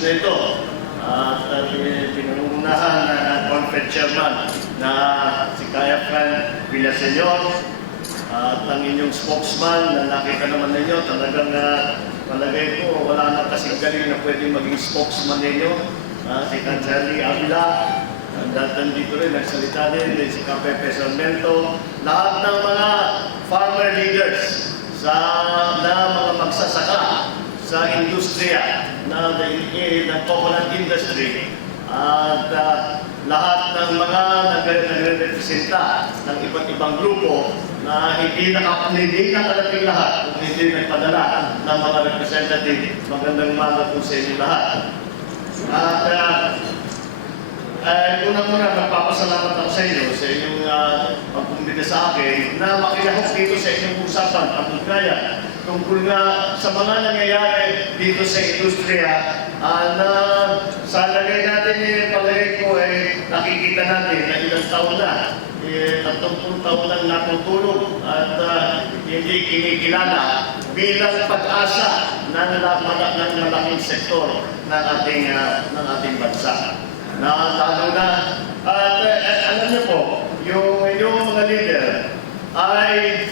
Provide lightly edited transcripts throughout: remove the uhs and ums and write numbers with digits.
issue na ito. At pinangungunahan ng Conference Chairman na si Kaya Fran Villaseñor at ang inyong spokesman na nakita naman ninyo, talagang palagay ko wala na kasing galing na pwedeng maging spokesman ninyo, si Kanjali Avila. Dahil dito rin, nagsalita din si Kapepe Sarmento, lahat ng mga farmer leaders na mga magsasaka sa industriya ng coconut industry at lahat ng mga nagre-representa ng iba't ibang grupo na hindi nakarating lahat kung hindi nagpadala ng mga representative. Magandang umaga po sa inyo lahat. At unang-una, magpapasalamat ako sa inyo sa inyong pagpumbida sa akin na makilahok dito sa inyong usapan, ang kaya tungkol nga sa mga nangyayari dito sa industriya na sa lagay natin, palagay ko, nakikita natin na ilang taon na, 30 taon lang natutulog at hindi kinikilala bilang pag-asa ng malaking sektor ng ating bansa. Lalo na, at alam niyo po, yung mga leader ay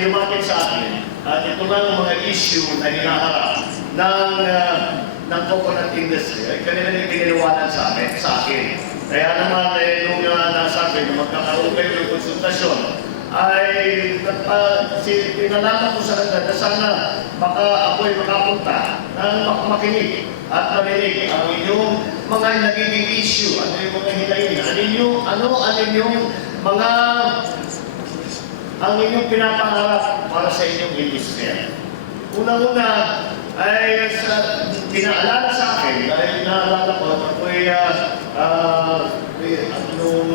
lumapit sa akin. At ito lang ang mga issue na hinaharap ng coconut industry ay kanilang ipiniliwanag sa akin. Kaya naman, nung nasabi na magkakaroon kayo ng konsultasyon, ay pinalaman ko sa kanila na sana baka ako'y makapunta ng makinig at marinig ang inyong mga nagiging issue, ano yung mga hilayin, ang inyong pinapangarap para sa inyong industriya. Unang-una ay pinaalala sa akin dahil naalala ko at ako'y noong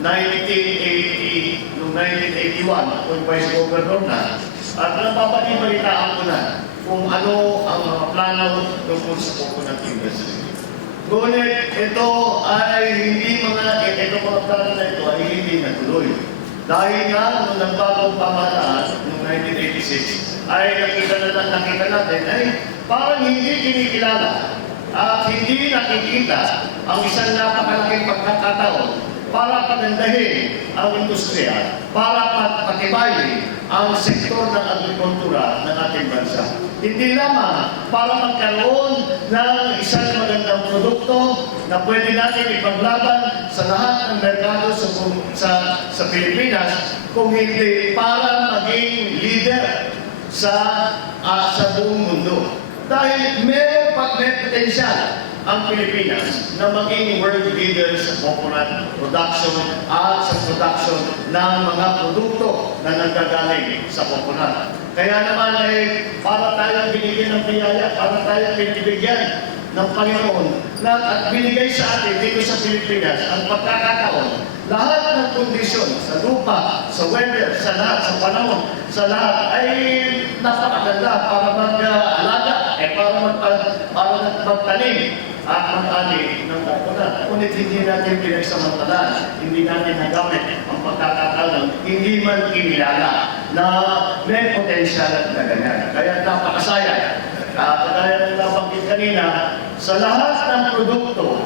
1981, ako'y Vice Governor na, at napapalibalitaan ko na kung ano ang mga plano tungkol sa coconut industry. Ngunit ito ay ito mga plano na ito ay hindi natuloy. Dahil nga, nung nagbagong pamahalaan, noong 1986, ay nakita natin ay parang hindi kinikilala at hindi nakikita ang isang napakalaking pagkakataon para pagandahin ang industriya, para patibayin ang sektor ng agrikultura ng ating bansa. Hindi lamang para magkaroon ng isang magandang produkto na pwede natin ipaglaban sa lahat ng merkado sa Pilipinas, kung hindi para maging leader sa buong mundo. Dahil may potensyal ang Pilipinas na maging world leader sa coconut production at sa production ng mga produkto na nanggagaling sa coconut. Kaya naman para tayong binigyan ng biyaya, para tayong binibigyan ng Panginoon at binigay sa atin dito sa Pilipinas ang pagkakataon, lahat ng kondisyon sa lupa, sa weather, sa lahat, sa panahon, sa lahat ay napakaganda para mag-alaga, para magtanim at mag-ani ng coconut. Ngunit hindi natin pinagsamantalaan, hindi natin nagamit ang pagkakataon, hindi man kinilala na may potensyal na ganyan. Kaya napakasaya. Kagaya ng nabanggit kanina, sa lahat ng produkto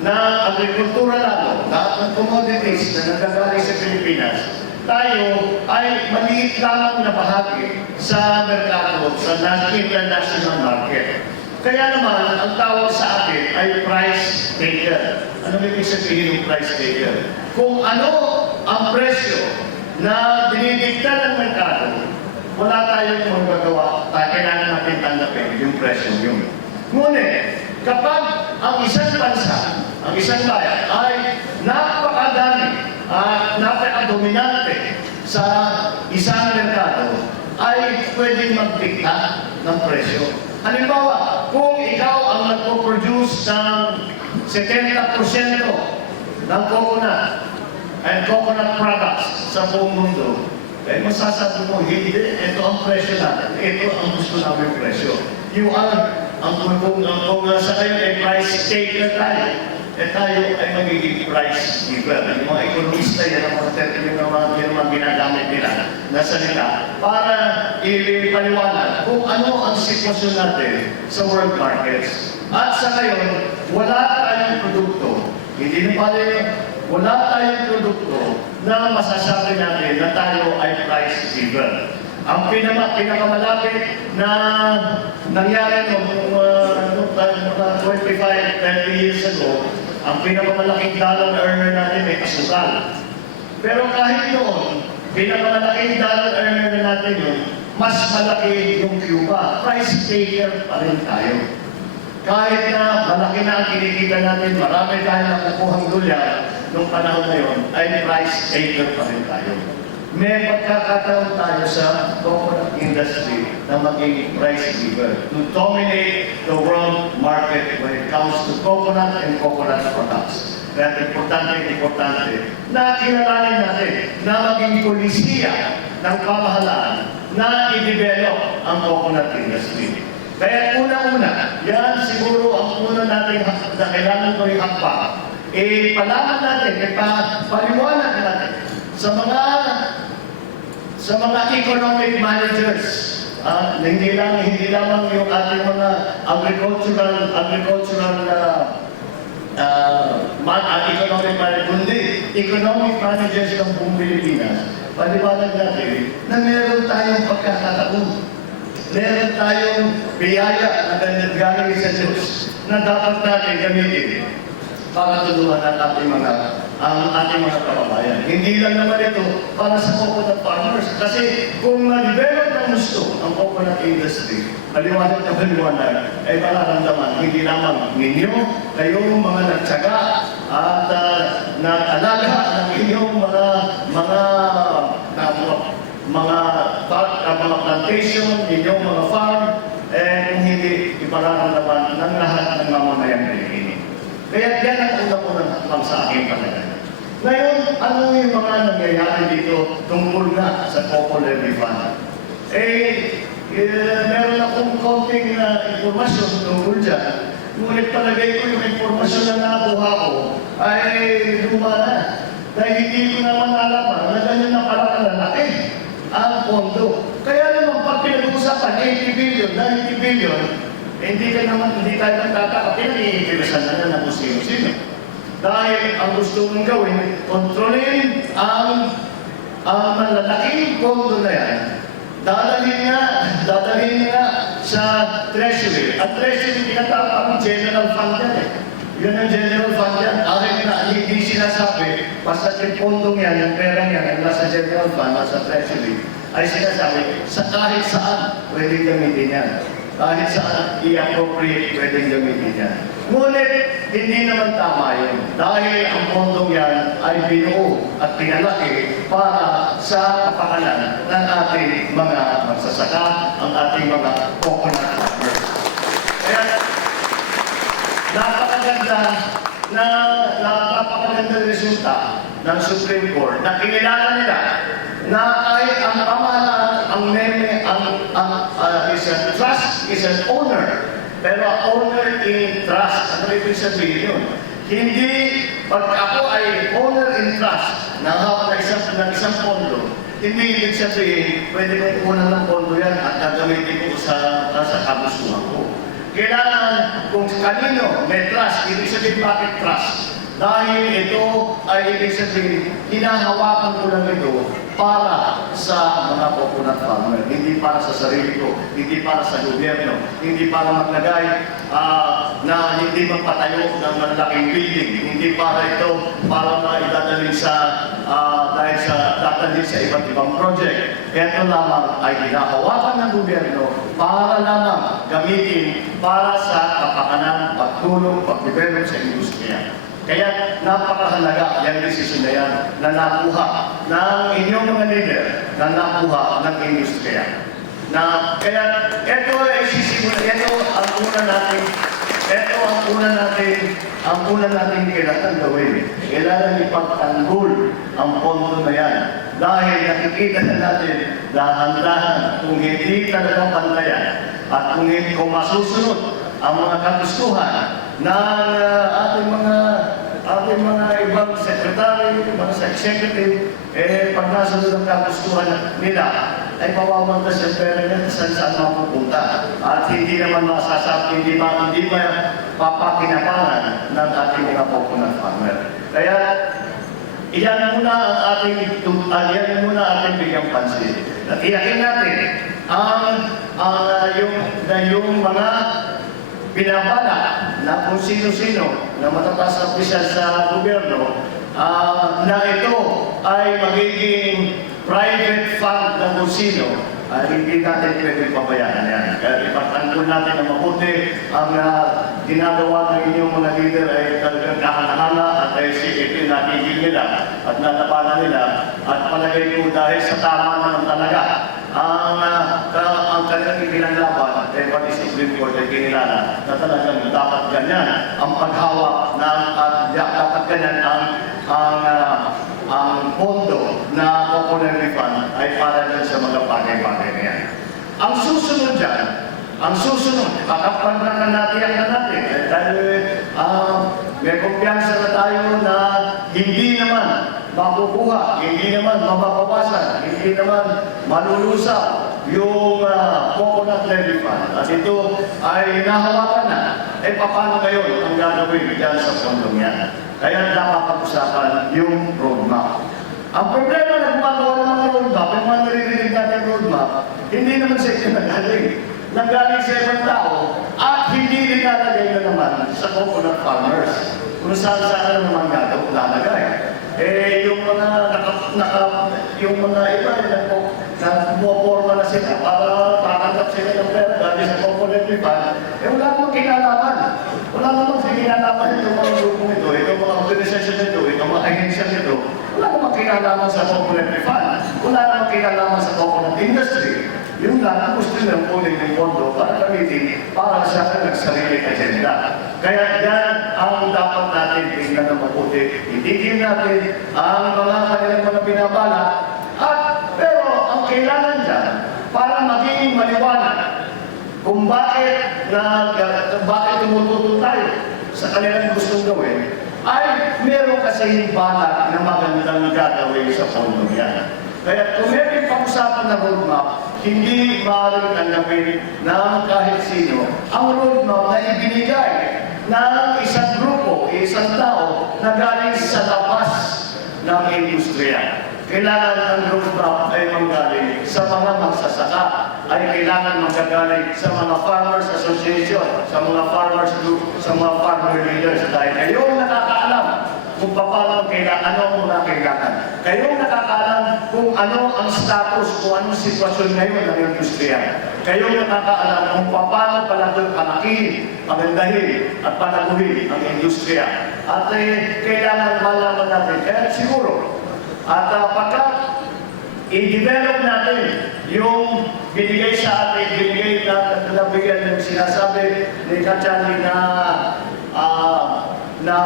na agrikultura lalo, lahat ng commodities na nagagaling sa Pilipinas, tayo ay maliit lamang na bahagi sa merkado, sa international market. Kaya naman, ang tawag sa atin ay price taker. Ano ibig sabihin ng price taker? Kung ano ang presyo na dinidikta ng merkado, wala tayong magagawa, kailangan natin tanggapin yung presyo yun. Ngunit, kapag ang isang bansa, ang isang bayan ay napakadami at napakadominante sa isang merkado, ay pwedeng magdikta ng presyo. Halimbawa, kung ikaw ang nagpo-produce ng 70% ng coconut and coconut products sa buong mundo, ay masasabi mo, hindi, ito ang presyo natin, ito ang gusto namin presyo. Kung sa kayo ay price taker tayo, tayo ay magiging price giver. Yung mga ekonomista, yan ang mga termino na mga ginagamit nila na salita para ipaliwanag kung ano ang sitwasyon natin sa world markets. At sa ngayon, wala tayong produkto. Hindi na pala wala tayong produkto na masasabi natin na tayo ay price giver. Ang pinakamalapit na nangyari noong mga 25-30 years ago, ang pinakamalaking dollar earner natin ay asukal. Pero kahit noon, pinakamalaking dollar earner na natin yun, mas malaki yung Cuba. Price taker pa rin tayo. Kahit na malaki na ang kinikita natin, marami tayo nakukuhang dolyar, nung panahon na yun, ay price taker pa rin tayo. May pagkakataon tayo sa coconut industry na maging price giver to dominate the world market when it comes to coconut and coconut products. Kaya importante na kilalanin natin na maging polisiya ng pamahalaan na i-develop ang coconut industry. Kaya una-una, yan siguro ang una natin na kailangan ko yung hakbang. Palaman natin, paliwanag natin sa mga economic managers, hindi lamang yung ating mga agricultural economic managers, kundi economic managers ng buong Pilipinas, paliwanag natin na meron tayong pagkakataon. Meron tayong biyaya na galing sa Diyos na dapat natin gamitin para tulungan ang ating mga kababayan. Hindi lang naman ito para sa coconut farmers. Kasi kung na-develop ng gusto ang coconut industry, maliwanag na maliwanag, ay mararamdaman hindi lamang ninyo, kayong mga nagtsaga at nag-alaga ng inyong mga plantation, inyong mga farm, kung hindi ipararamdaman ng lahat ng mamamayang Pilipino. Kaya yan ang unang-unang hakbang sa aking panagalan. Ngayon, ano yung mga nangyayari dito tungkol na sa Coco Levy Fund? Meron akong konting informasyon tungkol dyan. Ngunit palagay ko yung informasyon na nakuha ko ay luma na. Dahil hindi ko naman alaman na ganyan na pala kalalaki ang pondo. Kaya naman pag pinag-uusapan, 80 billion, 90 billion, hindi tayo magtataka, pinag-iipilasan na ng kung sino-sino. Dahil ang gusto mong gawin, kontrolin ang malalaking pondo na yan. Dadalhin nga sa Treasury. At Treasury, tinatawag ang General Fund yan eh. Yun ang General Fund yan. Akin na, hindi sinasabi, basta yung pondong yan, yung perang yan, ang nasa General Fund, nasa Treasury, ay sinasabi, sa kahit saan pwedeng gamitin yan. Kahit saan i-appropriate pwedeng gamitin yan. Ngunit, hindi naman tama yun. Dahil ang pondong yan ay binuo at pinalaki para sa kapakanan ng ating mga magsasaka, ang ating mga coconut farmers. Kaya, napakaganda resulta ng Supreme Court na kinilala nila na kahit ang pamahalaan, is a trust, is an owner, pero owner in trust, ano ibig sabihin yun? Hindi, pag ako ay owner in trust, nangahawak ng isang pondo, hindi ibig sabihin, pwede kong kunan ng pondo yan at gagamitin ko sa kagustuhan ko. Kailangan kung kanino may trust, ibig sabihin bakit trust? Dahil ito ay ibig sabihin, hinahawakan ko lang ito para sa mga coconut farmer, hindi para sa sarili ko, hindi para sa gobyerno, hindi para maglagay na hindi magpatayo ng malaking building, hindi para ito para maidadalhin dadalhin sa iba't ibang project. Ito lamang ay hinahawakan ng gobyerno para lamang gamitin para sa kapakanan, pagtulong, pag-develop sa industriya. Kaya napakahalaga yung desisyon na yan na nakuha ng inyong mga leader na nakuha ng industriya. Kaya ito ay sisimula, ito ang una natin kailangan gawin. Kailangan ipagtanggol ang pondo na yan. Dahil nakikita na natin dahan-dahan kung hindi talaga pantayan at kung masusunod ang mga kagustuhan ng ating mga ibang sekretary, mga executive, pag nasunod ang kagustuhan nila, ay pawawantas yung pera nila saan mapupunta. At hindi naman masasabi, hindi papakinabangan ng ating mga coconut farmer. Kaya, iyan muna ang ating bigyang pansin. Natiyakin natin yung mga binabala na kung sino-sino na matataas na opisyal sa gobyerno na ito ay magiging private fund ng kung sino, hindi natin pwede pabayaan yan. Kaya ipagtanggol natin na mabuti ang ginagawa ng inyong mga leader ay talagang kahanahanga at ay natigil nila at natapanan nila at palagay ko dahil sa tama naman talaga ang kanilang ikinanglaban ay pati Supreme Court ay kinilala na talagang dapat ganyan ang paghawak at dapat ganyan ang pondo na coconut refund ay para dyan sa mga bagay-bagay na yan. Ang susunod dyan, kakapaglakan natin dahil may kumpiyansa na tayo na hindi naman makukuha, hindi naman mababawasan, hindi naman malulusaw yung coconut levy fund. At ito ay nahawakan na. Paano ngayon ang gagawin dyan sa pondong yan? Kaya dapat pag-usapan yung roadmap. Ang problema na gumagawa ng mga roadmap, yung mga naririnig natin roadmap, hindi naman sa inyo nagaling. Nanggaling sa ibang tao at hindi rin nalagay na naman sa coconut farmers. Kung saan naman lalagay. Yung mga iba na bumaporma na sila para tatanggap sila ng pera dahil sa coconut refund, wala namang kinalaman. Wala namang kinalaman itong mga grupong ito, itong mga organisasyon ito, itong mga ahensya nito. Wala namang kinalaman sa coconut refund. Wala namang kinalaman sa coconut industry. Yung lang, gusto nilang kunin ng pondo para gamitin para sa kanilang sariling agenda. Kaya yan ang dapat natin tingnan na mabuti. Itigil natin ang mga kanilang mga binabala. Pero ang kailangan dyan, para maging maliwanag kung bakit tumututo tayo sa kanilang gustong gawin, ay meron kasi balak na magandang gagawin sa pondo yan. Kaya kung may pag-usapan na roadmap, hindi maaaring tanggapin ng kahit sino ang roadmap na ibinigay ng isang grupo, isang tao na galing sa labas ng industriya. Kailangan ang roadmap ay manggaling sa mga magsasaka, ay kailangan magagaling sa mga farmers association, sa mga farmers group, sa mga farmer leaders. Dahil kayong nakakaalam kung paano ano ang kailangan. Kayong nakakaalam kung ano ang status, kung anong sitwasyon ngayon ng industriya. Kayong nakakaalam kung paano palakihin, pagandahin, at panaguhin ang industriya. At kailangan malaman natin. Kaya siguro, at pagka i-develop natin yung binigay sa atin, binigay na bigyan ng sinasabi ni Kachani na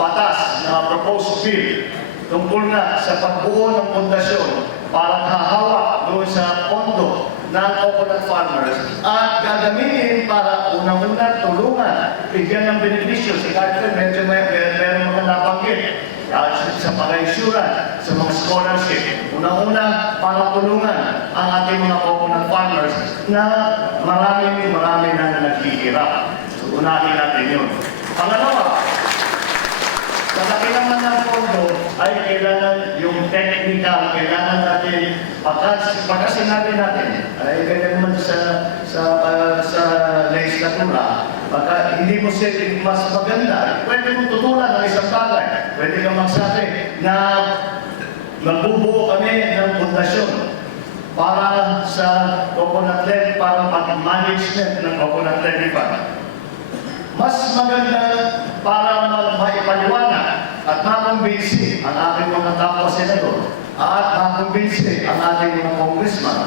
batas, na proposed bill tungkol na sa pagbuo ng pundasyon para hahawak doon sa pondo ng coconut farmers at gagamitin para unang-una tulungan, bigyan ng benepisyo. Si Carter, medyo meron mga nabanggit sa mga insurance, sa mga scholarship. Unang-una para tulungan ang ating mga coconut farmers na marami na naghihirap. So, unahin natin yun. Pangalawa, sa laki naman ng pondo ay kailangan yung technical, kailangan natin, pagka sinabi natin, ay ganyan naman sa legislatura, pagka hindi mo mas maganda, pwede mong tutulan ng isang bagay. Pwede kang magsabi na magbubuo kami ng pundasyon para sa coconut levy, para pag-management ng coconut levy fund. Mas maganda para maipaliwanag at makumbinsi ang ating mga kapwa senador at makumbinsi ang ating mga congressman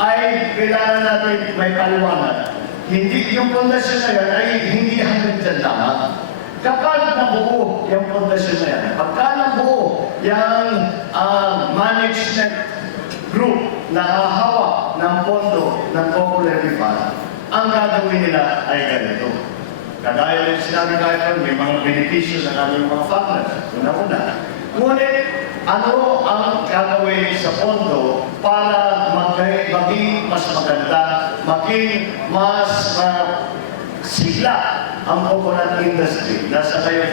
ay kailangan natin may paliwanag. Hindi yung pundasyon na yan ay hindi hanggang dyan lamang. Kapag nabuo yung pundasyon na yan, pagka nabuo yung management group na hahawak ng pondo ng coconut levy fund, ang gagawin nila ay ganito. Kagaya yung sinabi kayo, may mga benepisyo na kami mga farmers. Una-una. Ngunit, ano ang gagawin sa pondo para maging mas maganda, maging mas sigla ang coconut industry. Nasa ngayon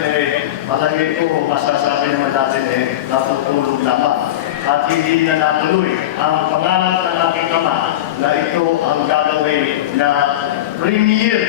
palagi ko masasabi naman natin natutulog lamang. At hindi na natuloy ang pangarap ng aking ama na ito ang gagawin na premier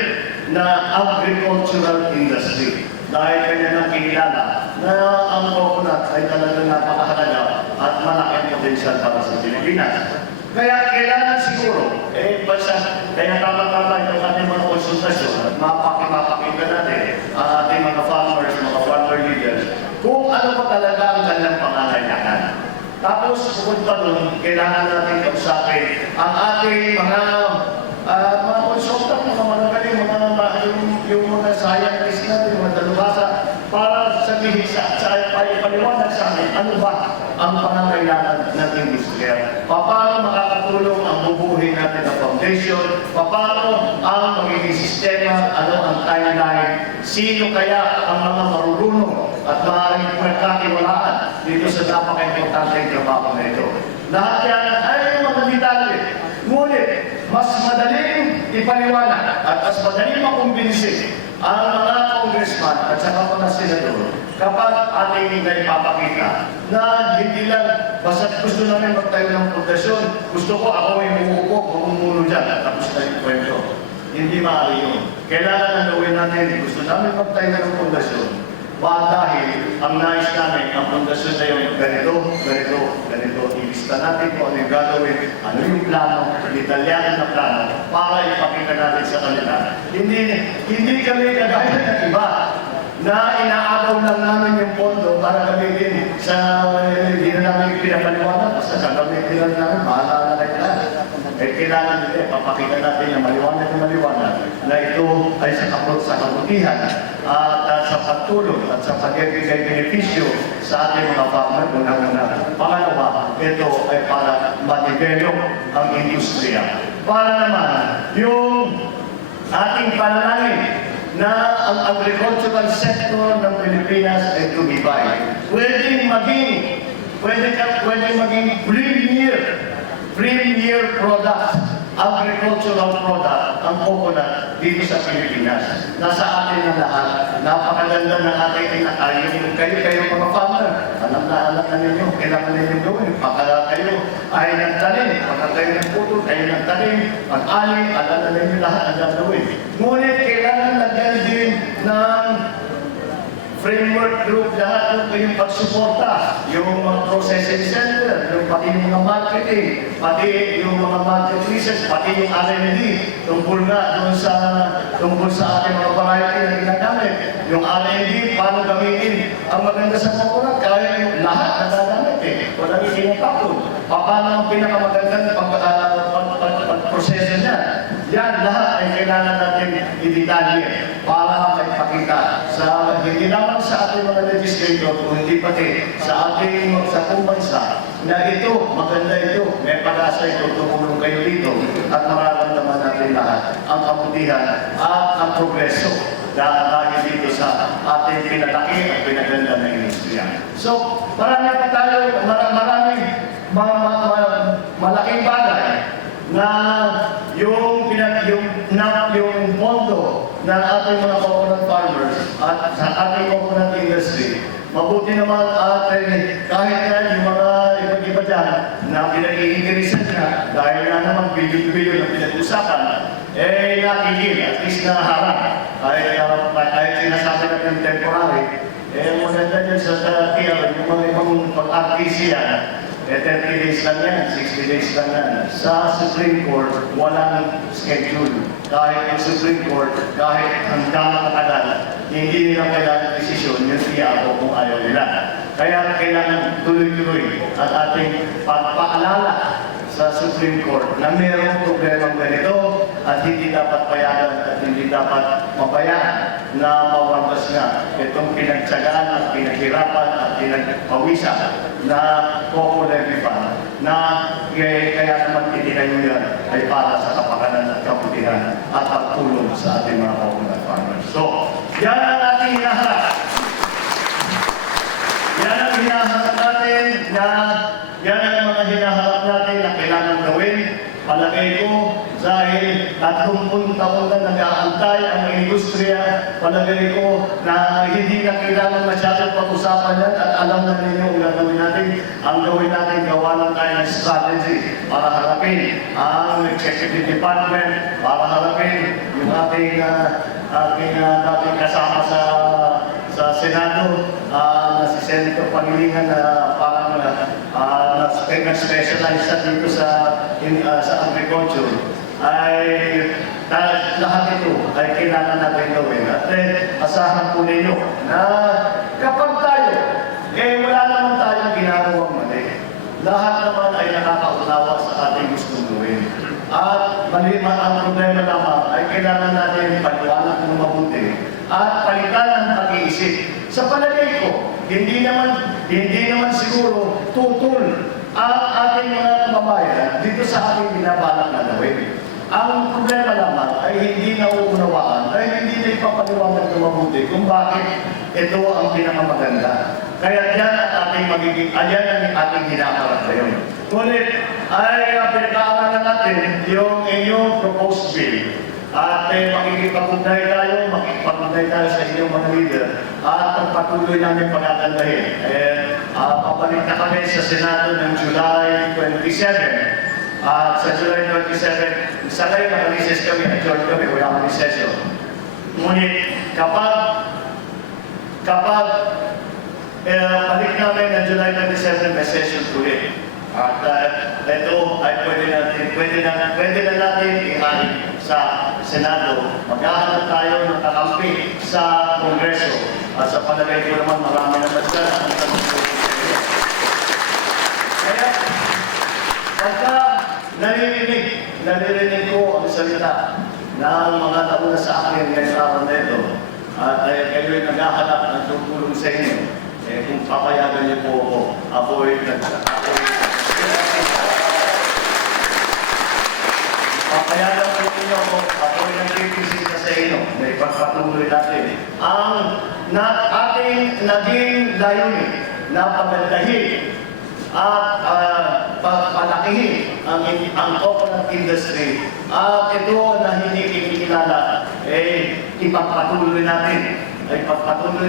na agricultural industry. Dahil kanya nang kinilala na ang coconut ay talagang napakahalaga at malaking potensyal para sa Pilipinas. Kaya kailangan siguro, kaya tama-tama yung ating mga konsultasyon at mapakipapakita natin ang ating mga farmers, mga farmer leaders, kung ano pa talaga ang kanilang pangangailangan. Tapos, bukod pa doon, kailangan natin kausapin ang ating mga konsultant, mga managaling, yung mga scientists natin, mga dalubhasa, para sabihin sa paliwanag sa amin, ano ba ang pangangailangan ng industriya? Paano makakatulong ang bubuhin natin ng foundation? Paano ang magiging sistema? Ano ang timeline? Sino kaya ang mga marunong at maaaring magkatiwalaan dito sa napaka-importante trabaho na ito? Lahat yan ay mga detalye. Ngunit, mas madaling ipaliwanag at mas madaling makumbinsin ang mga congressman at saka mga senador kapag ating naipapakita na hindi lang basta gusto namin magtayo ng pundasyon, gusto ko ako ay muuupo, mamumuno dyan, tapos na yung kwento. Hindi maaari yun. Kailangan na gawin natin, gusto namin magtayo ng pundasyon. Dahil ang nais namin, ang pundasyon na yun, ganito, ilista natin kung ano yung gagawin, ano yung plano, detalyanan na plano, para ipakita natin sa kanila. Hindi kami kagaya ng iba na inaagaw lang namin yung pondo para gamitin sa, hindi na namin pinapaliwanag, basta gagamitin lang namin, bahala na kayo lahat. Kailangan nila, papakita natin na maliwanag na ito ay sa kabutihan at sa pagtulong at sa pagbibigay benepisyo sa ating mga farmer. Unang-una. Pangalawa, ito ay para ma-develop ang industriya. Para naman, yung ating panalangin na ang agricultural sector ng Pilipinas ay tumibay. Pwedeng maging premier product, agricultural product, ang coconut dito sa Pilipinas. Nasa atin na lahat. Napakaganda ng ating inakayon. Kayo mga farmer, alam na ninyo, kailangan ninyo gawin. Pagka kayo ay nagtanim, pagka kayo nagputol, kayo nagtanim, pag-ani, alam na ninyo lahat ang gagawin. Ngunit kailangan lagyan din ng framework group, lahat yung pagsuporta, yung mga processing center, yung pati yung mga marketing, pati yung mga market research, pati yung R&D, tungkol sa ating mga variety na ginagamit. Yung R&D, paano gamitin ang maganda sa coconut, kaya yung lahat na gagamit walang itinatapon. Paano ang pinakamagandang pag-proseso niya? Yan, lahat ay kailangan natin i-detalye para maipakita sa hindi naman sa ating mga legislator, kung hindi pati sa ating bansa na ito, maganda ito, may pag-asa ito, tumulong kayo dito at mararamdaman natin lahat ang kabutihan at ang progreso dahil dito sa ating pinalaki at pinaganda na industriya. So, marami pa tayo, maraming malaking bagay na yung pondo ng ating mga coconut farmers at sa ating coconut industry. Mabuti naman kahit na yung mga iba dyan na pinag-iingirisan na dahil na naman bilyon-bilyon na pinag-usapan, nakikil, at least naharap. Kahit sinasabi natin temporary, maganda dyan sa TL, yung mga ibang pag-RTC yan, 30 days lang yan, 60 days lang yan. Sa Supreme Court, walang schedule. Kahit yung Supreme Court, kahit hanggang nakatagal, hindi nila kailangan desisyon yung tiyago kung ayaw nila. Kaya kailangan tuloy-tuloy at ating pagpaalala sa Supreme Court na mayroong problemang ganito at hindi dapat payagan at hindi dapat mabayaan na mawagas nga itong pinagtsagaan at pinaghirapan at pinagpawisan na Coco Levy Fund na kaya naman itinayo yan ay para sa kapakanan at kabutihan at pagtulong sa ating mga coconut farmers. So, yan ang ating hinaharap. Yan ang hinaharap natin na yan ang mga hinaharap natin na kailangan gawin. Palagay ko dahil 30 taon na nag-aantay ang industriya. Palagay ko na hindi na kailangan masyadong pag-usapan yan at alam na ninyo ang gagawin natin. Ang gawin natin, gawa lang tayo ng strategy para harapin ang executive department, para harapin yung ating dating kasama sa Senado, na si Senator Pangilinan na parang nag-specialize sa dito sa agriculture, ay lahat ito ay kailangan natin gawin. At asahan po ninyo na kapag tayo, wala naman tayong ginagawang mali. Lahat naman ay nakakaunawa sa ating gustong gawin. At ang problema naman ay kailangan natin paliwanag ng mabuti at palitan ng pag-iisip. Sa palagay ko, hindi naman siguro tutol ang ating mga kababayan dito sa ating binabalak na gawin. Ang problema naman ay hindi nauunawaan, ay hindi na ipapaliwanag ng mabuti kung bakit ito ang pinakamaganda. Kaya yan ang ating hinaharap ngayon. Ngunit ay pinag-aaralan natin yung inyong proposed bill. At makikipag-ugnayan tayo sa inyong mga leader at patuloy namin pag-agandahin. Papalik na kami sa Senado ng July 27. At sa July 27, isa ngayon naka-recess kami, adjourn kami, wala kami session. Ngunit kapag balik namin ng July 27, may session ulit. At ito ay pwede na natin ihain sa Senado. Maghahanap tayo ng kakampi sa Kongreso. At sa palagay ko naman, marami naman dyan ang kaya, pagka naririnig ko ang salita ng mga nauna sa akin ngayong araw na ito, at kayo'y naghahanap ng tutulong sa inyo, kung papayagan niyo po ako, papayagan po ninyo ako'y nagkikisita sa inyo na ipagpatuloy natin ang ating naging layunin na pagandahin at palakihin ang coconut industry. At ito na hindi kinikilala, ipagpatuloy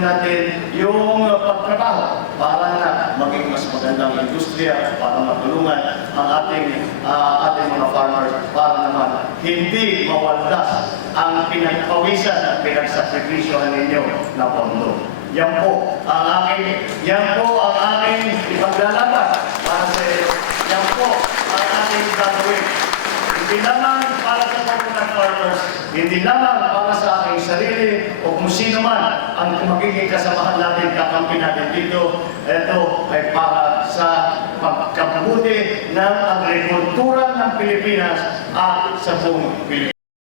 natin yung pagtrabaho para na maging mas magandang industriya, para matulungan ang ating mga farmers, para naman hindi mawaldas ang pinagpawisan at pinagsakripisyohan ninyo na pondo. Yan po ang aking ipaglalaban para sa iyo. Yan po ang ating gagawin. Hindi lamang para sa coconut farmers, hindi lamang para sa aking sarili o kung sino man ang magiging kasamahan natin, kakampi natin dito. Ito ay para sa pagkabuti ng agrikultura ng Pilipinas at sa buong Pilipinas.